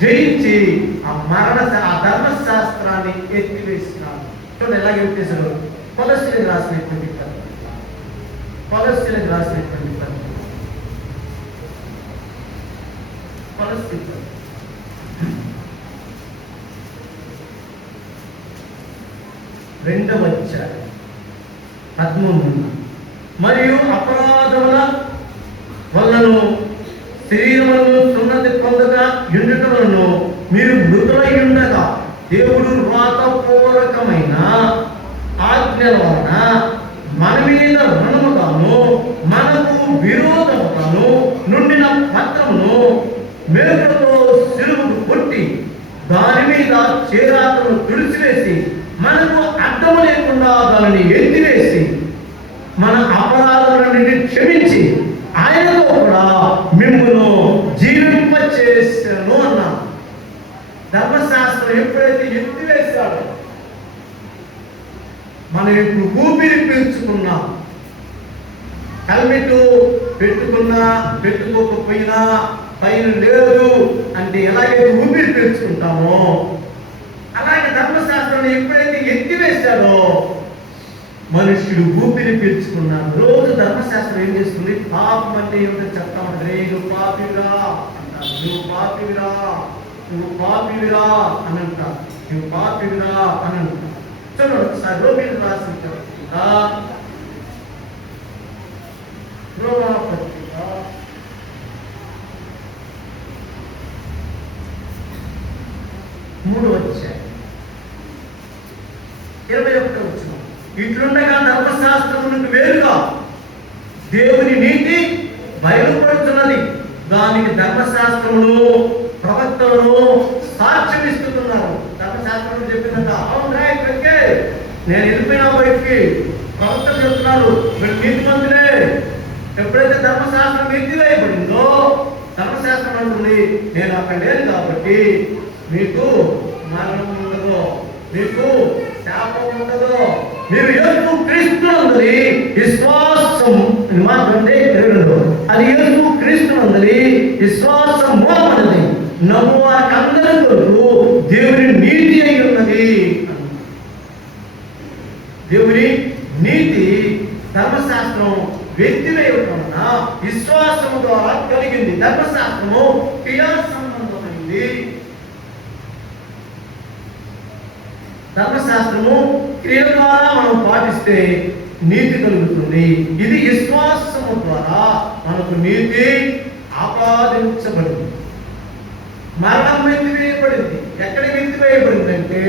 జయించి ఆ ధర్మశాస్త్రాన్ని ఎత్తివేసినారు. చూడండి ఎలాగే ఎత్తేసారు. కొలస్సీలకు రాసినటువంటి రెండవ అధ్యాయం 13. మరియు అపరాధముల వలన శరీరములను సున్నతి పొందక యుండుట వలన మీరు మృతులై ఉండగా దేవుడు వ్రాతపూర్వకమైన ఆజ్ఞల వలన మన మీద రుణముగాను మనకు విరోధముగాను నుండిన పత్రమును మేకులతో సిలువకు కొట్టి దాని మీద చేరాతను తుడిచివేసి మనకు అడ్డము లేకుండా దానిని ఎత్తివేసి మన అపరాధాలన్నింటినీ క్షమించి ఆయనతో కూడా మిమ్మును జీవింపచేసాను అన్నాను. ధర్మశాస్త్రం ఎప్పుడైతే ఎత్తివేశాడో మనం ఇప్పుడు ఊపిరి పీల్చుకున్నాం. హెల్మెట్ పెట్టుకున్నా పెట్టుకోకపోయినా పైన లేదు అంటే ఎలాగైతే ఊపిరి పీల్చుకుంటామో అలాగే ధర్మశాస్త్రాన్ని ఎప్పుడైతే ఎత్తివేశాడో మనుషులు ఊపిరి పీల్చుకున్నారు. రోజు ధర్మశాస్త్రం ఏం చేస్తుంది, పాపం అంటే ఏమిటో చెప్తా ఉంటుంది. నువ్వు పాపివిరా అంటారు, నువ్వు పాపివిరా అని అంటారు, నువ్వు పాపివిరా అని అంటారు. చూడండి ఒకసారి రోమిలకు రాసిన పత్రిక 3వ అధ్యాయం 21వ వచనం. ఇట్లుండగా ధర్మశాస్త్రమునకు వేరుగా దేవుని నీతి బయలుపడుతున్నది. దానికి ధర్మశాస్త్రమును ప్రవక్తలను సాక్ష్యమిస్తున్నారు. ధర్మశాస్త్రం చెప్పిందంట, అవునరా ఇక్కడికే నేను వెళ్ళిపోయినా బయటికి, ప్రవక్తలు చెప్తున్నారు మీరు నీతిమంతులే. ఎప్పుడైతే ధర్మశాస్త్రం ఎత్తివేయబడిందో ధర్మశాస్త్రం అంటుంది నేను అక్కడ లేను కాబట్టి మీకు మరణం ఉండదు, మీకు శాపం ఉండదు. మీరు యేసు క్రీస్తునందలి విశ్వాసం మాత్రమే ఎరుగదు. అది యేసు క్రీస్తునందలి విశ్వాసం మూలమైనది. నమ్మువారికి అందరి కొరకు దేవుని నీతి అయి ఉన్నది. దేవుని నీతి ధర్మశాస్త్రం వ్యక్తివేయటం వలన విశ్వాసము ద్వారా కలిగింది. ధర్మశాస్త్రము క్రియా సంబంధమైంది. ధర్మశాస్త్రము క్రియ ద్వారా మనం పాటిస్తే నీతి కలుగుతుంది. ఇది విశ్వాసము ద్వారా మనకు నీతి ఆపాదించబడింది. మరణం ఎత్తివేయబడింది. ఎక్కడికి ఎత్తివేయబడింది అంటే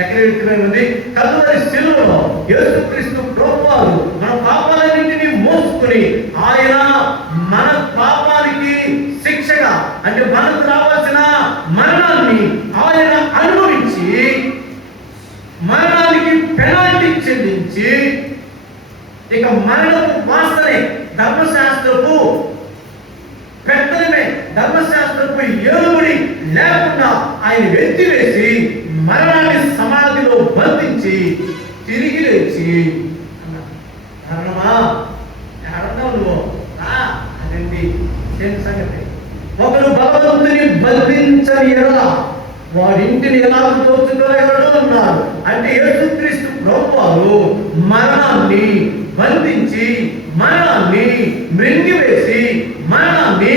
ఎక్కడ ఎత్తివేయబడింది? కల్వరి శిలువలో యేసుక్రీస్తు ప్రభువారు మన పాపాలన్నింటినీ మోసుకుని ఆయన మన పాపానికి శిక్షగా అంటే మనకు రావాల్సిన మరణాన్ని ఆయన అనుభవించి మరణానికి పెనాల్టీ చెల్లించి ఇక మరణపు వాసనే ధర్మశాస్త్రపు పెత్తనమే ధర్మశాస్త్రపు ఏలుబడి లేకుండా ఆయన ఎత్తివేసి మరణాన్ని సమాధిలో బంధించి తిరిగి లేచి మరణమా ఎడన్నావు అదండి సంగతి. ఒకరు భగవంతుని బంధించని ఎడల వాడింటిని ఎలా దోచుకోలేడు అన్నారు. అంటే యేసుక్రీస్తు ప్రభువారు మరణాన్ని బంధించి మరణాన్ని మృంగివేసి మరణాన్ని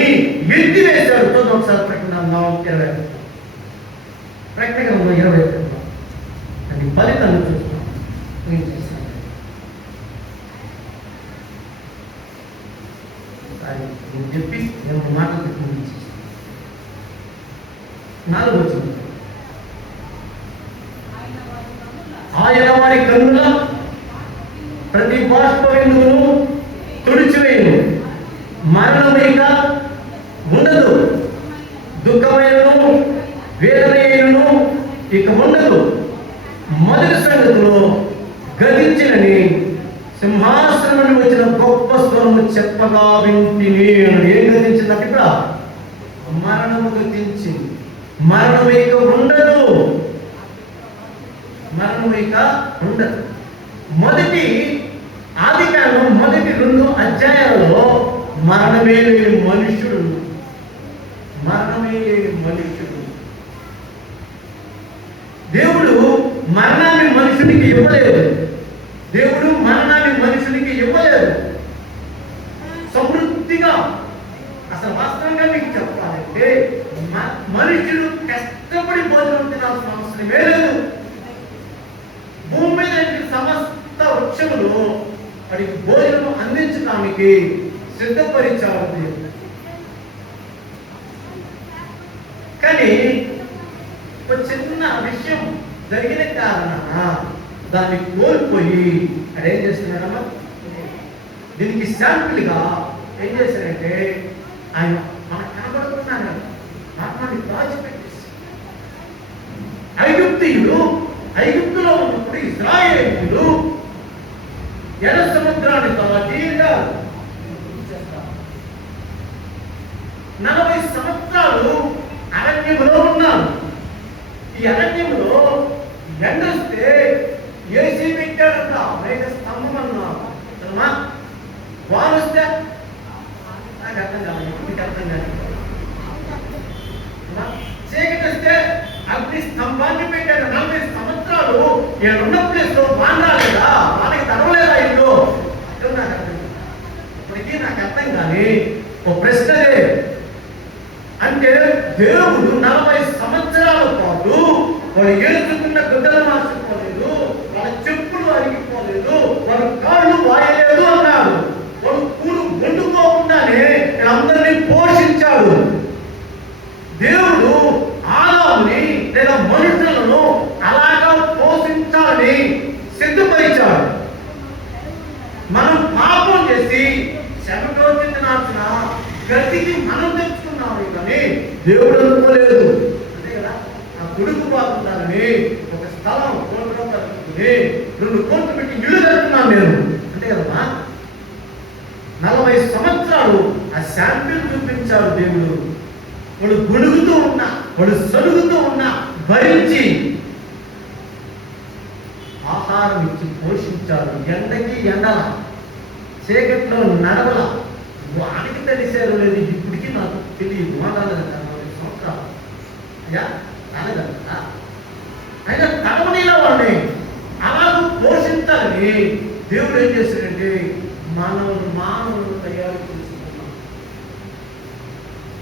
ఎత్తివేశాడు. ఒకసారి ప్రకటన 20 ప్రకటన 20 అది ఫలితాన్ని చూస్తాం. ఏం చేస్తాను చెప్పి నేను మాటలు ముగించేస్తాను. 4 వచ్చింది. ఆయన వారి కన్నుల ప్రతి బాష్ప బిందువును తుడిచివేయును, మరణమిక ఉండదు, దుఃఖమైనను వేదనైనను ఇక ఉండదు. మొదటి సంగతిలో గతించినని సింహాసనం నుండి వచ్చిన గొప్ప స్వరము చెప్పగా వింటిని. ఏం గతించిందంటే ఇక్కడ మరణము గతించింది. మరణం ఇక ఉండదు, మరణం ఇక ఉండదు. మొదటి ఆదికాండం మొదటి 2 అధ్యాయాలలో మరణమే లేని మనుష్యుడు, మరణమే లేని మనుష్యుడు. దేవుడు మరణాన్ని మనుషునికి ఇవ్వలేదు. దేవుడు మరణాన్ని మనుషునికి ఇవ్వలేదు. సమృద్ధిగా అసలు వాస్తవంగా మీకు చెప్పాలంటే మనుషుడు కష్టపడి భోజనం తినాల్సిన అవసరమే లేదు. భూమి మీద సమస్త వృక్షములు వాడికి భోజనం అందించడానికి సిద్ధపరిచారు దేవుడు. కానీ ఒక చిన్న విషయం జరిగిన కారణాన దాన్ని కోల్పోయి అదేం చేస్తున్నారమ్మా, దీనికి శాంపుల్గా ఏం చేశారంటే ఆయన మనకు కనబడుతున్నాను ఆత్మని దాచిపెట్టేసి ఐగుప్తులో ఉన్నప్పుడు ఇశ్రాయేలీయులు ఎర్ర సముద్రాన్ని దాటి 40 సంవత్సరాలు అరణ్యంలో ఉన్నారు. ఈ అరణ్యంలో ఎండొస్తే ఏసీ పెట్టాడంట, మేఘ స్తంభం అన్నా వానొస్తే నాకు అర్థం కావాలి, మీకు అర్థం కాదు. చీకటి వస్తే అగ్ని స్తంభాన్ని పెట్టాడు. 40 సంవత్సరాలు ఉన్న ప్లేస్ లో వాన రాలేదా, వాళ్ళకి తరవలేదా ఇల్లు? నాకు అర్థం ఇప్పటికీ నాకు అర్థం కానీ ఒక ప్రశ్నలే. అంటే దేవుడు 40 సంవత్సరాల పాటు వాళ్ళు ఏడుచుకున్న గుడ్డలు మార్చుకోలేదు, వాళ్ళ చెప్పులు అరిగిపోలేదు, వాళ్ళ కాళ్ళు వాయలేదు అన్నాడు. వాళ్ళు కూడు వండుకోకుండానే అందరినీ పోషించాడు. దేవుడు ఆదాముని లేదా మనుషులను అలాగా పోషించాలని సిద్ధపరిచాడు. మనం పాపం చేసి శరణోచితనాల్సిన గతికి మనం తెచ్చుకున్నాము కానీ దేవుడు అనుకోలేదు. అంతే కదా, ఆ కొడుకు బాగుండాలని ఒక స్థలం 1 కోటి రూపాయలు పెట్టుకుని 2 కోట్లు పెట్టి ఇల్లు కడుతున్నాను నేను. అంతే కదమ్మా, 40 సంవత్సరాలు ఆ శాంపిల్ చూపించాడు దేవుడు. వాడు గొడుగుతూ ఉన్నా, వాడు సలుగుతూ ఉన్నా భరించి ఆహారం ఇచ్చి పోషించాడు. ఎండకి ఎండల, చీకట్లో నడవల. వాడికి తెలిసారు లేదు, ఇప్పటికీ నాకు తెలియదు. 40 సంవత్సరాలు అయ్యా రాలేదా, అయినా తడవనిలా వాడిని అలాగూ పోషించాలని దేవుడు ఏం చేశాడంటే మానవులు తయారు చేసుకున్నాం.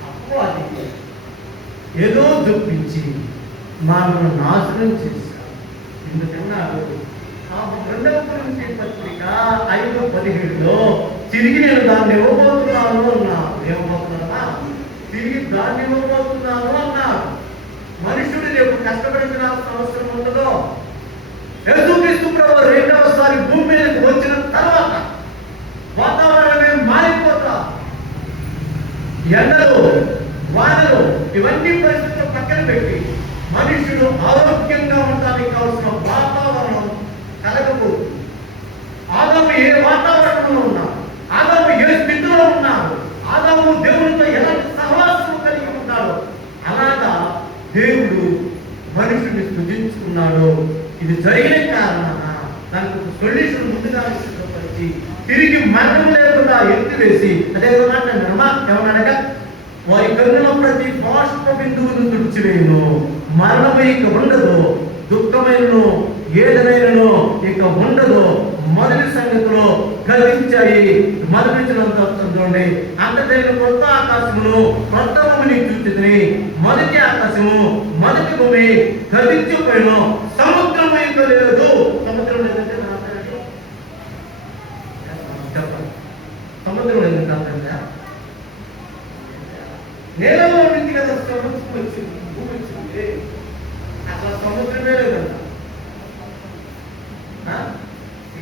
అప్పు అది ఏదో చూపించి మానవులను నాశనం చేశారు. ఎందుకన్నారు 2వ కొరింథీ పత్రిక 5:17లో తిరిగి నేను దాన్ని ఇవ్వబోతున్నాను అన్నాడు. ఏమవుతున్నారా, తిరిగి దాన్ని ఇవ్వబోతున్నాను అన్నాడు. కష్టపడించాల్సిన అవసరం ఉండదు. యేసుక్రీస్తు ప్రభువు రెండవసారి భూమి మీదకి వచ్చిన తర్వాత వాతావరణమే మారిపోతా, ఎండలు వానలు ఇవన్నీ పరిస్థితులు పక్కన పెట్టి మనుషులు ఆరోగ్యంగా ఉండడానికి కావాల్సిన వాతావరణం కలగకూడదు. ఆదాము ఏ వాతావరణంలో ఉన్నారు, ఆదాము ఏ స్థితిలో ఉన్నారు, ఆదాము దేవుడితో ఎలాంటి సహవాసం కలిగి ఉన్నాడో అలాగా దేవుడు మనుషుని స్తుతించుకున్నాడు. ఇది జరిగిన కారణాన దానికి ఒక సొల్యూషన్ ముందుగా సిద్ధపరిచి తిరిగి మరణం లేకుండా ఎత్తివేసి అదే మాట ఏమన్నాడక వారి కన్నుల ప్రతి బాష్ప బిందువును తుడిచివేయును, మరణము ఇక ఉండదు, దుఃఖమైనను ఏదైనను ఇక ఉండదు, మొదటి సంగతిలో గతించాయి. మొదటించినంత చూడండి, అంతటైన కొత్త ఆకాశమును కొత్త భూమిని చూచితిని, మొదటి ఆకాశము మొదటి భూమి గతించిపోయిన, సముద్రం ఇక లేదు. సముద్రం లేదంటే చెప్పండి, సముద్రం లేదంటే అంతా నేలలో నుంచి కదా సముద్రం వచ్చింది, భూమి వచ్చింది, అసలు సముద్రమే లేదంట,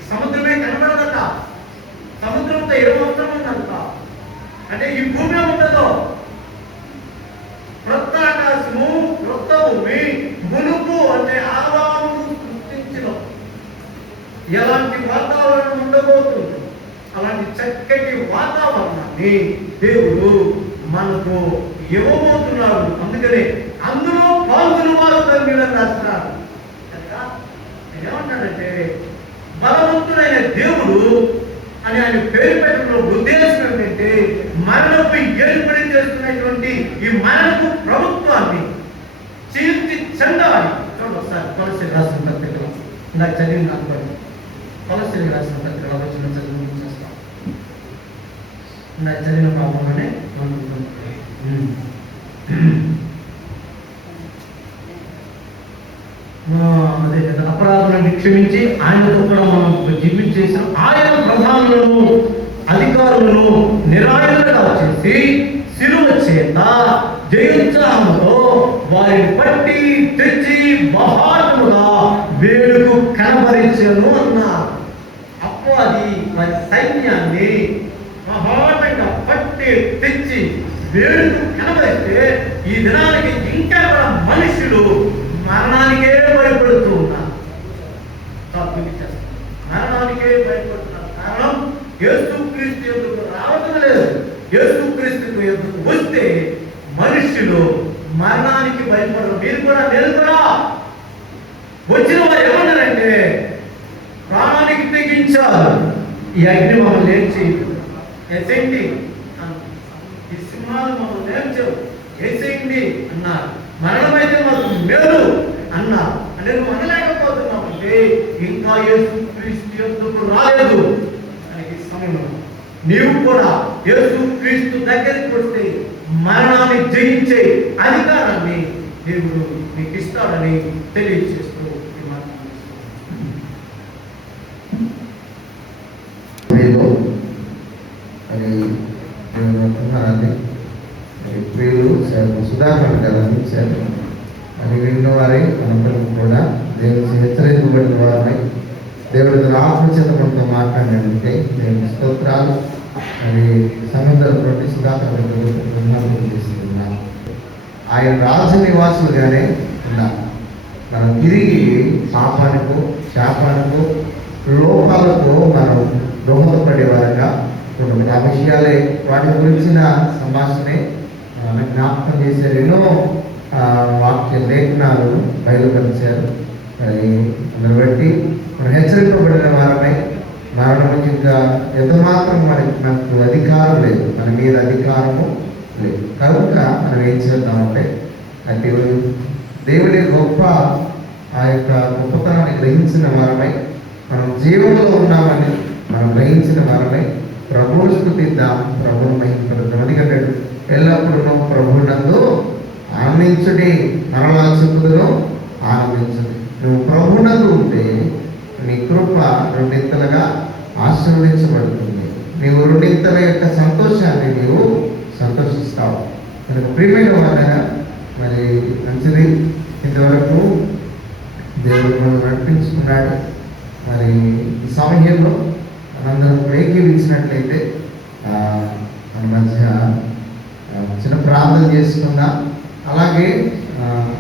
సముద్రమే కనబడదట, సముద్రంతో ఏమవసరం ఉందంట. అంటే ఈ భూమి ఉండదు, క్రొత్త ఆకాశము క్రొత్త భూమి మునుపు అంటే ఆదాము సృష్టించిన ఎలాంటి వాతావరణం ఉండబోతుంది, అలాంటి చక్కటి వాతావరణాన్ని దేవుడు మనకు ఇవ్వబోతున్నాడు. అందుకనే అందులో పాల్గొని వారు తన రాస్తున్నారు. ఏమంటాడంటే బలవంతుడైన దేవుడు అని ఆయన పేరు పెట్టడంలో ఉద్దేశం ఏంటంటే మరణపు ఏర్పడి చేస్తున్నటువంటి ఈ మరణపు ప్రభుత్వాన్ని చీల్చి చెందాలి. చూడండి ఒకసారి కొలస్సీలకు రాసిన పత్రికలో నాకు చదివిన అనుకోండి, కొలస్సీలకు రాసిన పత్రికలో వచ్చిన చదివి చేస్తాం, నాకు చదివిన పాపంలోనే అదే కదా, అపరాధాలను క్షమించి ఆయనతో కూడా మనం జీవించేసిన ఆయన ప్రధానులను అధికారులను నిరాయులుగా చేసి శిలువ చేత జయోత్సాహంతో వారిని పట్టి తెచ్చి మహాత్ముగా వేడుకు కనబరించను అన్నారు. అపవాది వారి సైన్యాన్ని మహాటంగా పట్టి తెచ్చి వేడుకు కనబరిస్తే ఈ దినానికి ఇంకా కూడా మనుషులు మరణానికే భయపడుతూ ఉన్నారు. మరణానికే భయపడుతున్నారు. కారణం యేసుక్రీస్తు ఎందుకు రావటం లేదు. యేసుక్రీస్తు ఎందుకు వస్తే మనుషులు మరణానికి భయపడరు. మీరు కూడా నేను కూడా వచ్చిన వారు ఏమన్నారంటే ప్రాణానికి తెగించారు, ఈ అగ్ని మమ్మల్ని లేచి ఎసేయండి, ఈ సింహాలు మమ్మల్ని లేచవు వేసేయండి అన్నారు. మరణమైతే మాకు మేలు అన్నారు. అంటే నువ్వు అనలేకపోతున్నావు అంటే ఇంకా యేసుక్రీస్తు ఎందుకు రాలేదు అనే సమయంలో నీవు కూడా యేసుక్రీస్తు దగ్గరికి వస్తే మరణాన్ని జయించే అధికారాన్ని దేవుడు నీకు ఇస్తాడని తెలియజేస్తూ సుధాకర్ గారు అందించారు. అది విన్న వారి మనందరం కూడా దేవుని హెచ్చరించబడిన వారిని దేవుడి ఆత్మచేత మనతో మాట్లాడినందుకే దేవుని స్తోత్రాలు. అది సముద్రంలో సుధాకర్ చేస్తున్నాం. ఆయన రాజు నివాసులుగానే ఉన్నారు. మనం తిరిగి పాపానికి శాపానికి లోపాలకు మనం దోహదపడేవారుగా కొన్ని ఆ విషయాలే వాటి గురించిన సంభాషణే జ్ఞాపకం చేశారు. ఎన్నో వాక్య లేఖనాలు బయలుపరిచారు. దాన్ని బట్టి మనం హెచ్చరింపబడిన వారమై మరణం నుంచి ఇంకా ఎంత మాత్రం మనకు అధికారం లేదు, మన మీద అధికారము లేదు. కనుక మనం ఏం చేద్దామంటే అది దేవుడి గొప్ప ఆ యొక్క గొప్పతనాన్ని గ్రహించిన వారమై మనం జీవంలో ఉన్నామని మనం గ్రహించిన వారమై ప్రభువును స్తుతిద్దాం, ప్రభువును మహిమపరుద్దాం. ఎందుకంటే ఎల్లప్పుడూ ప్రభువునందు ఆనందించుడి, మరలా చెప్పుదును ఆనందించుడి. నువ్వు ప్రభువునందు ఉంటే నీ కృప రెండింతలుగా ఆశీర్వదించబడుతుంది. నీవు రెండింతల యొక్క సంతోషాన్ని నీవు సంతోషిస్తావు. కనుక ప్రియమైన వారైనా మరి మంచిది. ఇంతవరకు దేవుడు మనం నడిపించుకున్నాడు. మరి ఈ సమయంలో మనందరం ఏకీవించినట్లయితే మన మధ్య చిన్న ప్రార్థన చేసుకుందాం. అలాగే